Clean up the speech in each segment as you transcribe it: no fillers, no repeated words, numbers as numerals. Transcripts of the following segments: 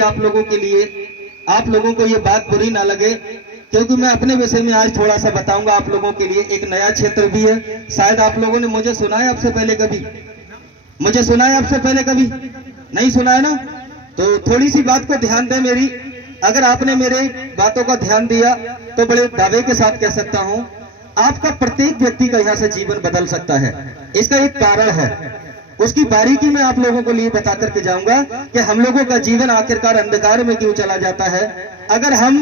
कि आप लोगों के लिए, आप लोगों को ये बात बुरी ना लगे, क्योंकि मैं अपने विषय में आज थोड़ा सा बताऊंगा आप लोगों के लिए। एक नया क्षेत्र भी है, शायद आप लोगों ने मुझे सुना है आपसे पहले कभी, मुझे सुना है आपसे पहले कभी नहीं सुना है ना? तो थोड़ी सी बात को ध्यान दें मेरी। अगर आपने मेरे बातों का ध्यान दिया तो बड़े दावे के साथ कह सकता हूं, आपका प्रत्येक व्यक्ति का यहां से जीवन बदल सकता है। इसका एक कारण है, उसकी बारीकी मैं आप लोगों को लिए बता करके जाऊंगा कि हम लोगों का जीवन आखिरकार अंधकार में क्यों चला जाता है। अगर हम,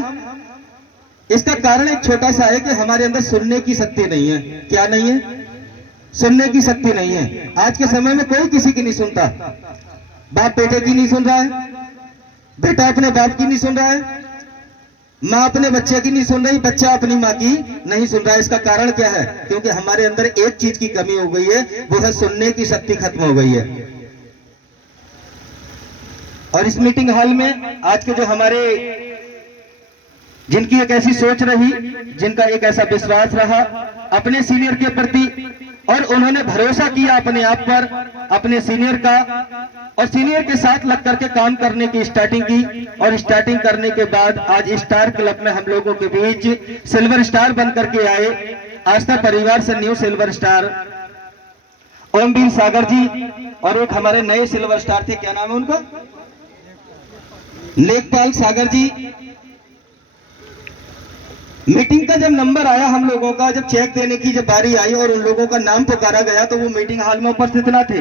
इसका कारण एक छोटा सा है कि हमारे अंदर सुनने की शक्ति नहीं है। क्या नहीं है? सुनने की शक्ति नहीं है। आज के समय में कोई किसी की नहीं सुनता। बाप बेटे की नहीं सुन रहा है, बेटा अपने बाप की नहीं सुन रहा है, माँ अपने बच्चे की नहीं सुन रही, बच्चा अपनी माँ की नहीं सुन रहा है। इसका कारण क्या है? क्योंकि हमारे अंदर एक चीज की कमी हो गई है, वो है सुनने की शक्ति खत्म हो गई है। और इस मीटिंग हॉल में आज के जो हमारे, जिनकी एक ऐसी सोच रही, जिनका एक ऐसा विश्वास रहा अपने सीनियर के प्रति, और उन्होंने भरोसा किया अपने आप पर, अपने सीनियर का, और सीनियर के साथ लग करके काम करने की स्टार्टिंग की, और स्टार्टिंग करने के बाद आज स्टार क्लब में हम लोगों के बीच सिल्वर स्टार बन करके आए। आस्था परिवार से न्यू सिल्वर स्टार ओमवीर सागर जी, और एक हमारे नए सिल्वर स्टार थे, क्या नाम है उनका? लेखपाल सागर जी। मीटिंग का जब नंबर आया हम लोगों का, जब चेक देने की जब बारी आई और उन लोगों का नाम पुकारा गया, तो वो मीटिंग हॉल में उपस्थित ना थे।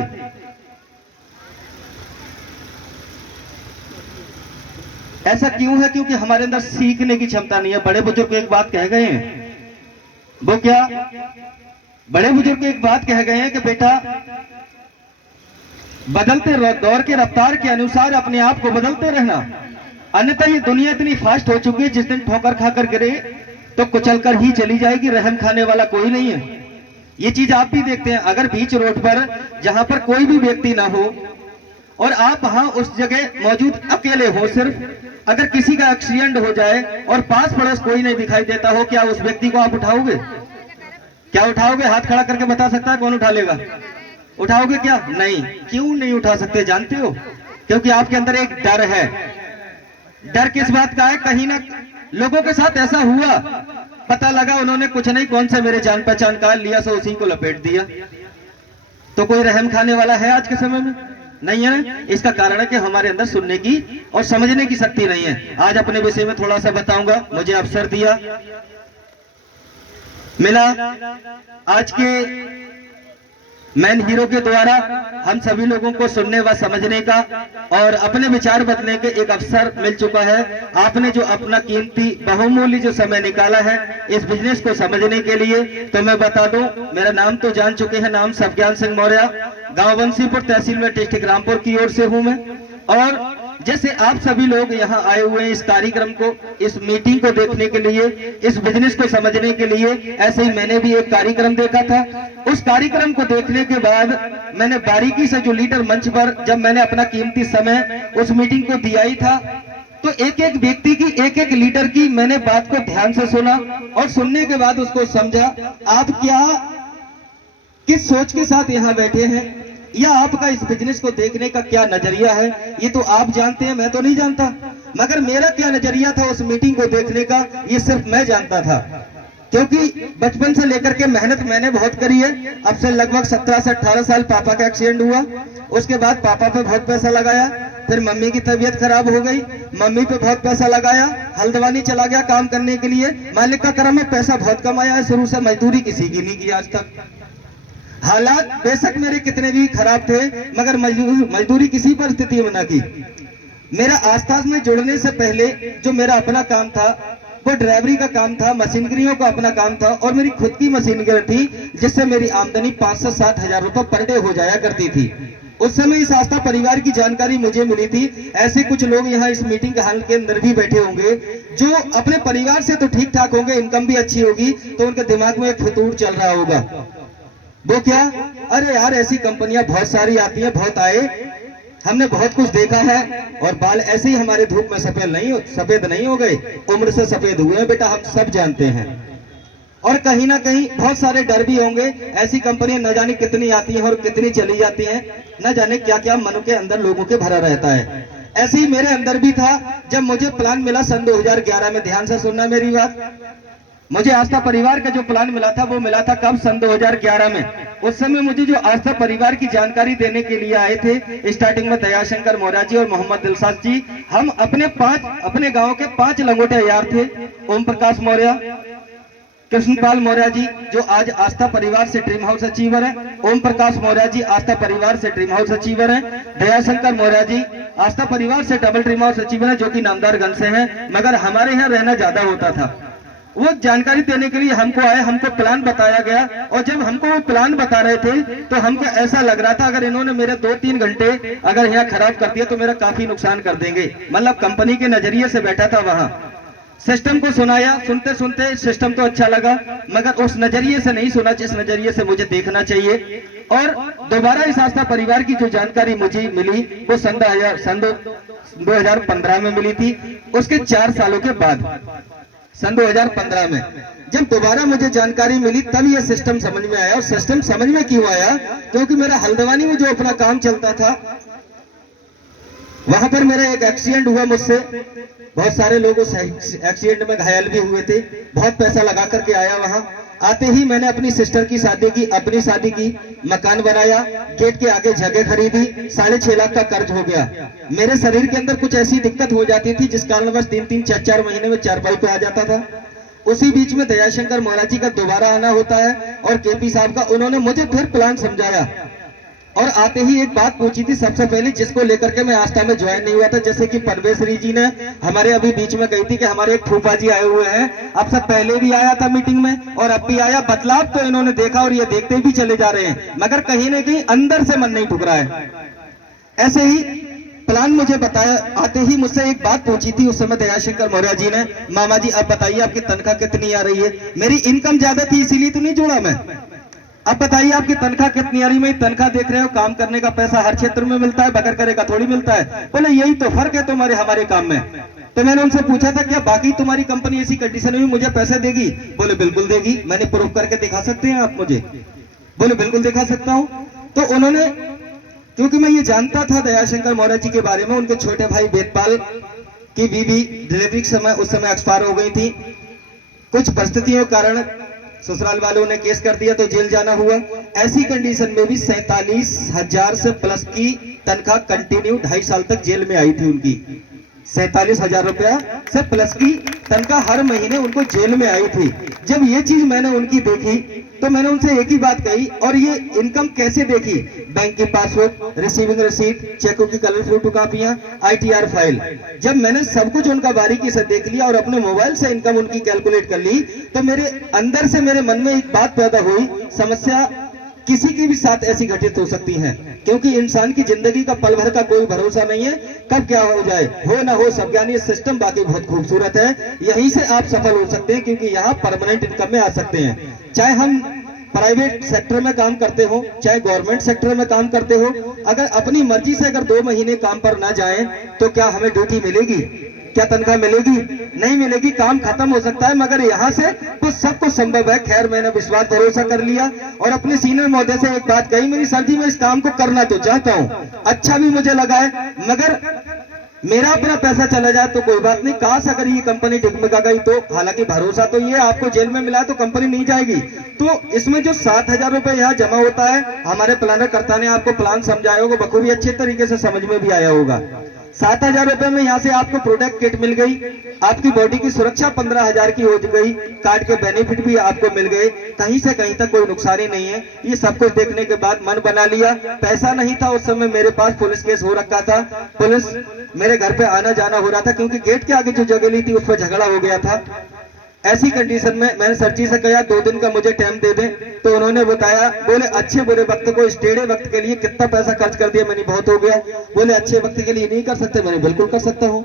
ऐसा क्यों है? क्योंकि हमारे अंदर सीखने की क्षमता नहीं है। बड़े बुजुर्ग एक बात कह गए हैं, वो क्या? बड़े बुजुर्ग एक बात कह गए हैं कि बेटा, बदलते दौर के रफ्तार के अनुसार अपने आप को बदलते रहना, अन्यथा ये दुनिया इतनी फास्ट हो चुकी है, जिस दिन ठोकर खाकर गिरे तो कुचल कर ही चली जाएगी, रहम खाने वाला कोई नहीं है। ये चीज आप भी देखते हैं। अगर बीच रोड पर जहां पर कोई भी व्यक्ति ना हो और आप वहां उस जगह मौजूद अकेले हो, सिर्फ अगर किसी का एक्सीडेंट हो जाए और पास पड़ोस कोई नहीं दिखाई देता हो, क्या उस व्यक्ति को आप उठाओगे? क्या उठाओगे? हाथ खड़ा करके बता सकता है कौन उठा लेगा? उठाओगे क्या? नहीं। क्यों नहीं उठा सकते जानते हो? क्योंकि आपके अंदर एक डर है। डर किस बात का है? कहीं ना लोगों के साथ ऐसा हुआ, पता लगा उन्होंने कुछ नहीं, कौन सा मेरे जान पहचान का लिया, सो उसी को लपेट दिया। तो कोई रहम खाने वाला है आज के समय में? नहीं है। इसका कारण है कि हमारे अंदर सुनने की और समझने की शक्ति नहीं है। आज अपने विषय में थोड़ा सा बताऊंगा। मुझे अवसर दिया मिला आज के मैन हीरो के द्वारा हम सभी लोगों को सुनने व समझने का और अपने विचार बदलने के एक अवसर मिल चुका है। आपने जो अपना कीमती बहुमूल्य जो समय निकाला है इस बिजनेस को समझने के लिए, तो मैं बता दूं, मेरा नाम तो जान चुके हैं, नाम सफज्ञान सिंह मौर्य, गांव बंसीपुर, तहसील में डिस्ट्रिक्ट रामपुर की ओर से हूं मैं। और जैसे आप सभी लोग यहाँ आए हुए हैं इस कार्यक्रम को, इस मीटिंग को देखने के लिए, इस बिजनेस को समझने के लिए, ऐसे ही मैंने भी एक कार्यक्रम देखा था। उस कार्यक्रम को देखने के बाद मैंने बारीकी से जो लीडर मंच पर जब मैंने अपना कीमती समय उस मीटिंग को दिया ही था, तो एक एक व्यक्ति की, एक एक लीडर की मैंने बात को ध्यान से सुना और सुनने के बाद उसको समझा। आप क्या, किस सोच के साथ यहाँ बैठे हैं, या आपका इस बिजनेस को देखने का क्या नजरिया है, ये तो आप जानते हैं, मैं तो नहीं जानता। मगर मेरा क्या नजरिया था उस मीटिंग को देखने का, ये सिर्फ मैं जानता था। क्योंकि बचपन से लेकर के मेहनत मैंने बहुत करी है। अब से लगभग 17 से 18 साल पापा का एक्सीडेंट हुआ, उसके बाद पापा पे बहुत पैसा लगाया, फिर मम्मी की तबीयत खराब हो गई, मम्मी पे बहुत पैसा लगाया, हल्द्वानी चला गया काम करने के लिए। मालिक का करम है, पैसा बहुत कमाया है, शुरू से मजदूरी किसी की नहीं की आज तक। हालात बेशक मेरे कितने भी खराब थे, मगर मजदूरी किसी परिस्थिति में ना की। मेरा आसपास में जुड़ने से पहले जो मेरा अपना काम था वो ड्राइवरी का काम था, मशीनरियों का अपना काम था, और मेरी खुद की मशीनरी थी, जिससे मेरी आमदनी 5 से 7 हजार रुपए पर डे हो जाया करती थी। उस समय इस आस्था परिवार की जानकारी मुझे मिली थी। ऐसे कुछ लोग यहाँ इस मीटिंग के हॉल के अंदर भी बैठे होंगे जो अपने परिवार से तो ठीक ठाक होंगे, इनकम भी अच्छी होगी, तो उनके दिमाग में एक फितूर चल रहा होगा। वो क्या? अरे यार, ऐसी कंपनियां बहुत सारी आती हैं, बहुत आए, हमने बहुत कुछ देखा है, और बाल ऐसे ही हमारे धूप में सफेद नहीं हो गए, उम्र से सफेद हुए हैं बेटा, हम सब जानते हैं। और कहीं ना कहीं बहुत सारे डर भी होंगे। ऐसी कंपनियां न जाने कितनी आती हैं और कितनी चली जाती हैं, न जाने क्या क्या मन के अंदर लोगों के भरा रहता है। ऐसे ही मेरे अंदर भी था जब मुझे प्लान मिला सन 2011 में। ध्यान से सुनना मेरी बात। मुझे आस्था परिवार का जो प्लान मिला था वो मिला था कब? सन 2011 में। उस समय मुझे जो आस्था परिवार की जानकारी देने के लिए आए थे स्टार्टिंग में दयाशंकर मौर्य जी और मोहम्मद दिलशाद जी। हम अपने गांव के 5 लंगोटे यार थे। ओम प्रकाश मौर्य, कृष्णपाल मौर्य जी जो आज आस्था परिवार से ड्रीम हाउस अचीवर है, ओम प्रकाश मौर्य जी आस्था परिवार से ड्रीम हाउस अचीवर है, दयाशंकर मौर्य जी आस्था परिवार से डबल ड्रीम हाउस अचीवर है जो कि नामदारगंज से हैं, मगर हमारे यहाँ रहना ज्यादा होता था। वो जानकारी देने के लिए हमको आए, हमको प्लान बताया गया, और जब हमको वो प्लान बता रहे थे तो हमको ऐसा लग रहा था अगर इन्होंने मेरे 2-3 घंटे अगर यहाँ खराब कर दिया तो मेरा काफी नुकसान कर देंगे। मतलब कंपनी के नजरिए से बैठा था वहां, सिस्टम को सुनाया, सुनते सुनते सिस्टम तो अच्छा लगा, मगर उस नजरिए से नहीं सुना जिस नजरिए से मुझे देखना चाहिए। और दोबारा इस आस्था परिवार की जो जानकारी मुझे मिली वो सन 2015 में मिली थी। उसके 4 सालों के बाद सन 2015 में जब दोबारा मुझे जानकारी मिली तब ये सिस्टम समझ में आया। और सिस्टम समझ में क्यों आया? क्योंकि मेरा हल्द्वानी में जो अपना काम चलता था वहां पर मेरा एक एक्सीडेंट हुआ मुझसे। बहुत सारे लोग उस एक्सीडेंट में घायल भी हुए थे। बहुत पैसा लगा करके आया वहां। आते ही मैंने अपनी सिस्टर की शादी की, अपनी शादी की, मकान बनाया, गेट के आगे जगह खरीदी, 6.5 लाख का कर्ज हो गया। मेरे शरीर के अंदर कुछ ऐसी दिक्कत हो जाती थी जिस कारणवश 3-3, 4-4 महीने में चारपाई पे आ जाता था। उसी बीच में दयाशंकर मौर्य जी का दोबारा आना होता है और केपी साहब का। उन्होंने मुझे फिर प्लान समझाया और आते ही एक बात पूछी थी सबसे पहले जिसको लेकर के मैं आस्था में ज्वाइन नहीं हुआ था। जैसे कि परवेश्वरी जी ने हमारे अभी बीच में कही थी कि हमारे एक फूफा जी आए हुए हैं, अब सब पहले भी आया था मीटिंग में और अब भी आया। बदलाव तो इन्होंने देखा और ये देखते भी चले जा रहे हैं, मगर कहीं ना कहीं अंदर से मन नहीं ठुकरा है। ऐसे ही प्लान मुझे बताया, आते ही मुझसे एक बात पूछी थी उस समय दयाशंकर मौर्य जी ने, मामा जी अब बताइए आपकी तनख्वाह कितनी आ रही है? मेरी इनकम ज्यादा थी इसीलिए तो नहीं जोड़ा मैं। अब बताइए आपकी तनख्वाह कितनी आ रही? मैं तनख्वाह देख रहे हो, काम करने का पैसा हर क्षेत्र में मिलता है, बगैर करे का थोड़ी मिलता है। बोले यही तो फर्क है तुम्हारे हमारे काम में। तो मैंने उनसे पूछा था क्या बाकी तुम्हारी कंपनी ऐसी कंडीशन में मुझे पैसे देगी? बोले बिल्कुल देगी। मैंने प्रूफ करके दिखा सकते हैं आप मुझे? बोले बिल्कुल दिखा सकता हूं। तो उन्होंने, क्योंकि मैं ये जानता था दयाशंकर मौर्य जी के बारे में, उनके छोटे भाई वेदपाल की बीवी डिलीवरी के समय उस समय एक्सपायर हो गई थी। कुछ परिस्थितियों के कारण ससुराल वालों ने केस कर दिया तो जेल जाना हुआ। ऐसी कंडीशन में भी 47,000 से प्लस की तनख्वाह कंटिन्यू 2.5 साल तक जेल में आई थी उनकी। 47,000 रुपया से प्लस की तनख्वाह हर महीने उनको जेल में आई थी। जब ये चीज मैंने उनकी देखी तो मैंने उनसे एक ही बात कही, और ये इनकम कैसे देखी? बैंक की पासबुक, रिसीविंग रसीद, चेकों की कलर फोटो कापियां, ITR फाइल। जब मैंने सब कुछ उनका बारीकी से देख लिया और अपने मोबाइल से इनकम उनकी कैलकुलेट कर ली तो मेरे अंदर से मेरे मन में एक बात पैदा हुई, समस्या किसी के भी साथ ऐसी घटित हो सकती है, क्योंकि इंसान की जिंदगी का पल भर का कोई भरोसा नहीं है, कब क्या हो जाए, हो ना हो सब ज्ञानी। सिस्टम बाकी बहुत खूबसूरत है, यहीं से आप सफल हो सकते हैं, क्योंकि यहाँ परमानेंट इनकम में आ सकते हैं। चाहे हम प्राइवेट सेक्टर में काम करते हो, चाहे गवर्नमेंट सेक्टर में काम करते हो, अगर अपनी मर्जी से अगर 2 महीने काम पर ना जाए तो क्या हमें ड्यूटी मिलेगी? क्या तनख्वाह मिलेगी? नहीं मिलेगी, काम खत्म हो सकता है। मगर यहाँ से तो सब कुछ संभव है। खैर मैंने विश्वास भरोसा कर लिया और अपने सीनियर महोदय से एक बात कही, मेरी सर जी मैं इस काम को करना तो चाहता हूँ, अच्छा भी मुझे लगा है, मगर मेरा अपना पैसा चला जाए तो कोई बात नहीं, काश अगर ये कंपनी डगमगा गई तो। हालांकि भरोसा तो ये आपको जेल में मिला तो कंपनी नहीं जाएगी। तो इसमें जो 7,000 रुपए यहाँ जमा होता है, हमारे प्लानर कर्ता ने आपको प्लान समझाया होगा, बखूबी अच्छे तरीके से समझ में भी आया होगा। 7,000 रुपए में यहाँ से आपको प्रोडक्ट किट मिल गई, आपकी बॉडी की सुरक्षा 15,000 की हो गई, कार्ड के बेनिफिट भी आपको मिल गए, कहीं से कहीं तक कोई नुकसान ही नहीं है। ये सब कुछ देखने के बाद मन बना लिया। पैसा नहीं था उस समय मेरे पास, पुलिस केस हो रखा था, पुलिस मेरे घर पे आना जाना हो रहा था, क्योंकि गेट के आगे जो जगह ली थी उस पर झगड़ा हो गया था। ऐसी कंडीशन में मैंने सर जी से कहा 2 दिन का मुझे टाइम दे दें, तो उन्होंने बताया, बोले अच्छे बुरे वक्त को, इस टेढ़े वक्त के लिए कितना पैसा खर्च कर दिया मैंने? बहुत हो गया। बोले अच्छे वक्त के लिए नहीं कर सकते? मैंने बिल्कुल कर सकता हूँ।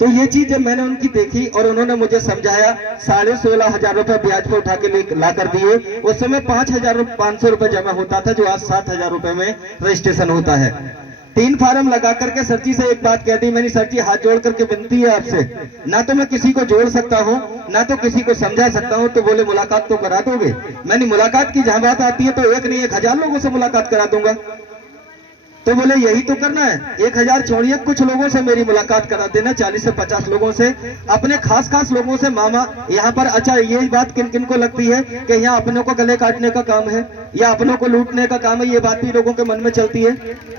तो ये चीज जब मैंने उनकी देखी और उन्होंने मुझे समझाया, 16,500 रुपए ब्याज पर उठा के ला कर दिए। उस समय 5,500 रुपए जमा होता था, जो आज 7,000 रुपए में रजिस्ट्रेशन होता है। 3 फार्म लगा करके सर जी से एक बात कह दी मैंने, सर जी हाथ जोड़ करके विनती है आपसे, ना तो मैं किसी को जोड़ सकता हूँ ना तो किसी को समझा सकता हूँ। तो बोले मुलाकात तो करा दोगे? मैंने मुलाकात की जहां बात आती है तो एक नहीं 1,000 लोगों से मुलाकात करा दूंगा। तो बोले यही तो करना है, 1000 छोड़िए, कुछ लोगों से मेरी मुलाकात करा देना, 40 से 50 लोगों से, अपने खास खास लोगों से। मामा यहाँ पर, अच्छा ये बात किन किन को लगती है कि यहाँ अपनों को गले काटने का काम है या अपनों को लूटने का काम है, ये बात भी लोगों के मन में चलती है।